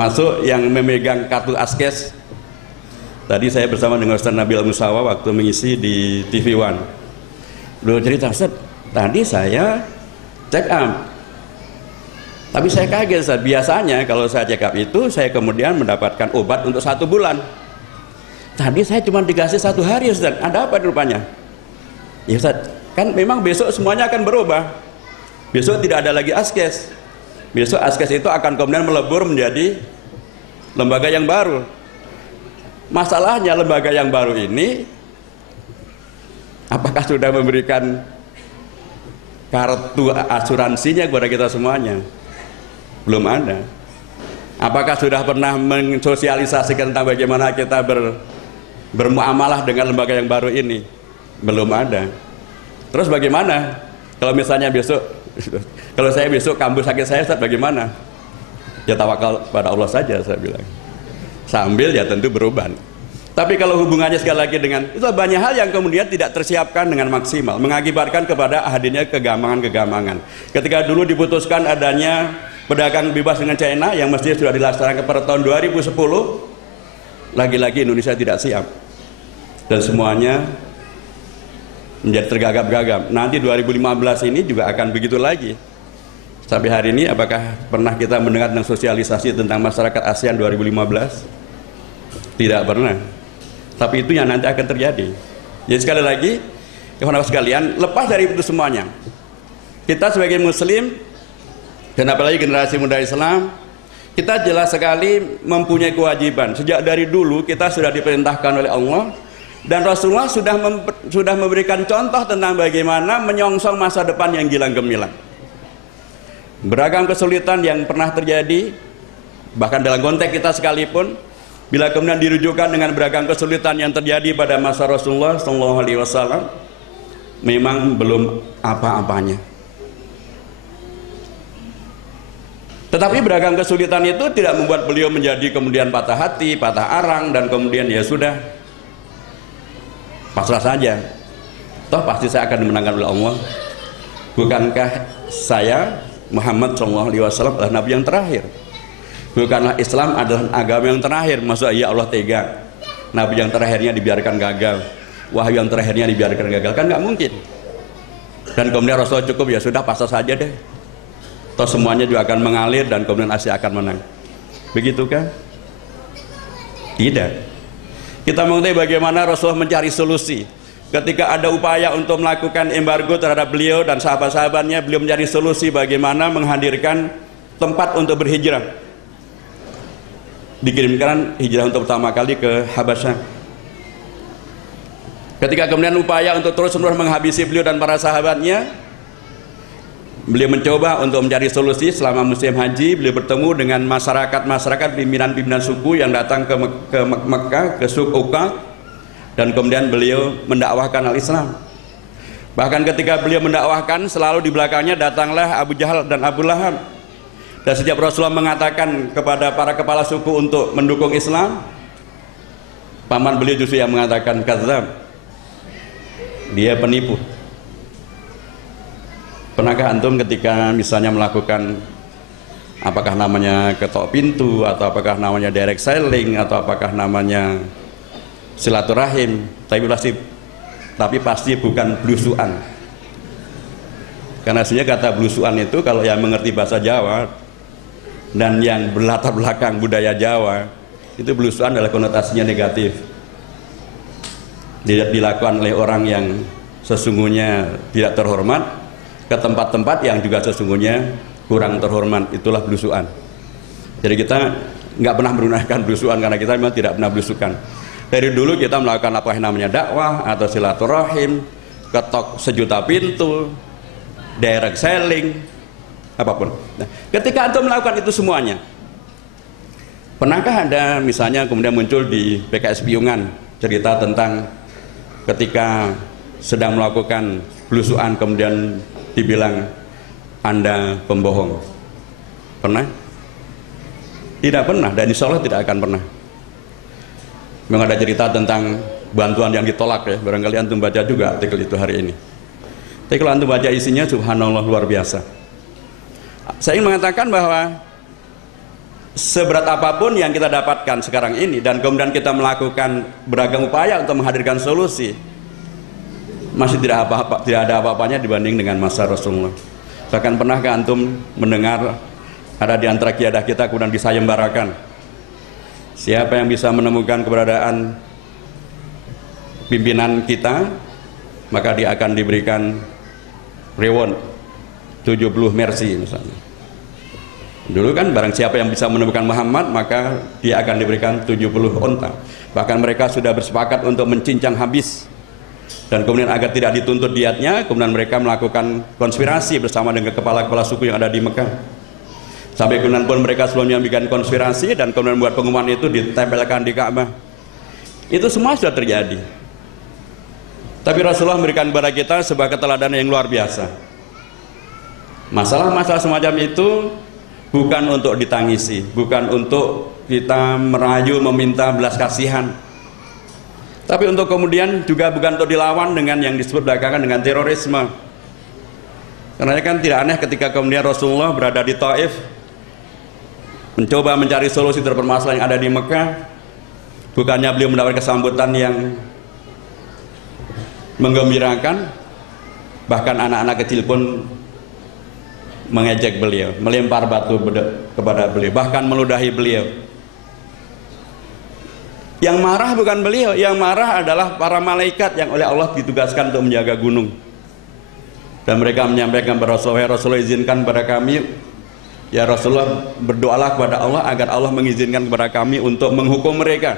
Masuk yang memegang kartu Askes. Tadi saya bersama dengan Ustaz Nabil Musawa waktu mengisi di TV One. Beliau cerita, Ustaz, tadi saya check up. Tapi saya kaget, Ustaz. Biasanya kalau saya check up itu, saya kemudian mendapatkan obat untuk 1 bulan. Tadi saya cuma dikasih 1 hari, Ustaz. Ada apa rupanya? Ya Ustaz, kan memang besok semuanya akan berubah. Besok tidak ada lagi Askes. Besok Askes itu akan kemudian melebur menjadi lembaga yang baru. Masalahnya lembaga yang baru ini apakah sudah memberikan kartu asuransinya kepada kita semuanya? Belum ada. Apakah sudah pernah mensosialisasikan tentang bagaimana kita bermuamalah dengan lembaga yang baru ini? Belum ada. Terus bagaimana kalau misalnya besok, kalau saya besok kambuh sakit saya, Ustaz, bagaimana? Ya tawakal pada Allah saja, saya bilang. Sambil ya tentu beruban. Tapi kalau hubungannya sekali lagi dengan itu, banyak hal yang kemudian tidak tersiapkan dengan maksimal, mengakibatkan kepada hadirnya kegamangan-kegamangan. Ketika dulu diputuskan adanya pedagang bebas dengan China yang mestinya sudah dilaksanakan pada tahun 2010, lagi-lagi Indonesia tidak siap. Dan semuanya menjadi tergagap-gagap. Nanti 2015 ini juga akan begitu lagi. Sampai hari ini apakah pernah kita mendengar tentang sosialisasi tentang masyarakat ASEAN 2015? Tidak pernah. Tapi itu yang nanti akan terjadi. Jadi sekali lagi, kawan-kawan sekalian, lepas dari itu semuanya, kita sebagai muslim dan apalagi generasi muda Islam, kita jelas sekali mempunyai kewajiban. Sejak dari dulu kita sudah diperintahkan oleh Allah dan Rasulullah sudah memberikan contoh tentang bagaimana menyongsong masa depan yang gilang gemilang. Beragam kesulitan yang pernah terjadi, bahkan dalam konteks kita sekalipun, bila kemudian dirujukkan dengan beragam kesulitan yang terjadi pada masa Rasulullah SAW, memang belum apa-apanya. Tetapi beragam kesulitan itu tidak membuat beliau menjadi kemudian patah hati, patah arang, dan kemudian ya sudah, pasrah saja. Toh pasti saya akan dimenangkan oleh Allah. Bukankah saya Muhammad SAW adalah Nabi yang terakhir? Bukanlah Islam adalah agama yang terakhir? Maksudnya ya Allah tega Nabi yang terakhirnya dibiarkan gagal, wahyu yang terakhirnya dibiarkan gagal? Kan nggak mungkin. Dan kemudian Rasulullah cukup, ya sudah pasrah saja deh, toh semuanya juga akan mengalir dan kemudian Asia akan menang. Begitu kan? Tidak. Kita mengetahui bagaimana Rasulullah mencari solusi. Ketika ada upaya untuk melakukan embargo terhadap beliau dan sahabat-sahabatnya, beliau mencari solusi bagaimana menghadirkan tempat untuk berhijrah. Dikirimkan hijrah untuk pertama kali ke Habasyah. Ketika kemudian upaya untuk terus-menerus menghabisi beliau dan para sahabatnya, beliau mencoba untuk mencari solusi. Selama musim haji, beliau bertemu dengan masyarakat pimpinan-pimpinan suku yang datang ke Mekah, ke Suq Uqaq, dan kemudian beliau mendakwahkan al-Islam. Bahkan ketika beliau mendakwahkan, selalu di belakangnya datanglah Abu Jahal dan Abu Lahab. Dan sejak Rasulullah mengatakan kepada para kepala suku untuk mendukung Islam, paman beliau justru yang mengatakan kadzdzab, dia penipu. Pernahkah antum ketika misalnya melakukan apakah namanya ketok pintu, atau apakah namanya direct selling, atau apakah namanya silaturahim, tapi pasti bukan blusuan. Karena sebenarnya kata blusuan itu kalau yang mengerti bahasa Jawa dan yang berlatar belakang budaya Jawa, itu blusuan adalah konotasinya negatif. Dilakukan oleh orang yang sesungguhnya tidak terhormat ke tempat-tempat yang juga sesungguhnya kurang terhormat, itulah blusuan. Jadi kita nggak pernah menggunakan blusuan karena kita memang tidak pernah blusukan. Dari dulu kita melakukan apa yang namanya dakwah atau silaturahim, ketok sejuta pintu, direct selling, apapun. Nah, ketika antum melakukan itu semuanya, pernahkah ada misalnya kemudian muncul di PKS Piungan cerita tentang ketika sedang melakukan blusuan kemudian dibilang Anda pembohong? Pernah? Tidak pernah, dan insya Allah tidak akan pernah. Memang ada cerita tentang bantuan yang ditolak ya, barangkali antum baca juga artikel itu hari ini. Tapi kalau antum baca isinya, subhanallah, luar biasa. Saya ingin mengatakan bahwa seberat apapun yang kita dapatkan sekarang ini, dan kemudian kita melakukan beragam upaya untuk menghadirkan solusi, masih tidak ada apa-apanya dibanding dengan masa Rasulullah. Bahkan pernahkah antum mendengar ada di antara kiadah kita kemudian disayembarakan, siapa yang bisa menemukan keberadaan pimpinan kita, maka dia akan diberikan reward 70 mercy misalnya. Dulu kan barang siapa yang bisa menemukan Muhammad, maka dia akan diberikan 70 onta. Bahkan mereka sudah bersepakat untuk mencincang habis, dan kemudian agar tidak dituntut diatnya, kemudian mereka melakukan konspirasi bersama dengan kepala-kepala suku yang ada di Mekah. Sampai kemudian pun mereka sebelumnya bikin konspirasi dan kemudian membuat pengumuman itu ditempelkan di Ka'bah. Itu semua sudah terjadi. Tapi Rasulullah memberikan kepada kita sebuah keteladanan yang luar biasa. Masalah-masalah semacam itu bukan untuk ditangisi, bukan untuk kita merayu meminta belas kasihan, tapi untuk kemudian juga bukan untuk dilawan dengan yang disebut belakangan dengan terorisme. Karena kan tidak aneh ketika kemudian Rasulullah berada di Taif, mencoba mencari solusi terhadap permasalahan yang ada di Mekah, bukannya beliau mendapat kesambutan yang menggembirakan, bahkan anak-anak kecil pun mengejek beliau, melempar batu kepada beliau, bahkan meludahi beliau. Yang marah bukan beliau, yang marah adalah para malaikat yang oleh Allah ditugaskan untuk menjaga gunung. Dan mereka menyampaikan kepada Rasulullah, Rasulullah izinkan kepada kami, ya Rasulullah berdoalah kepada Allah agar Allah mengizinkan kepada kami untuk menghukum mereka.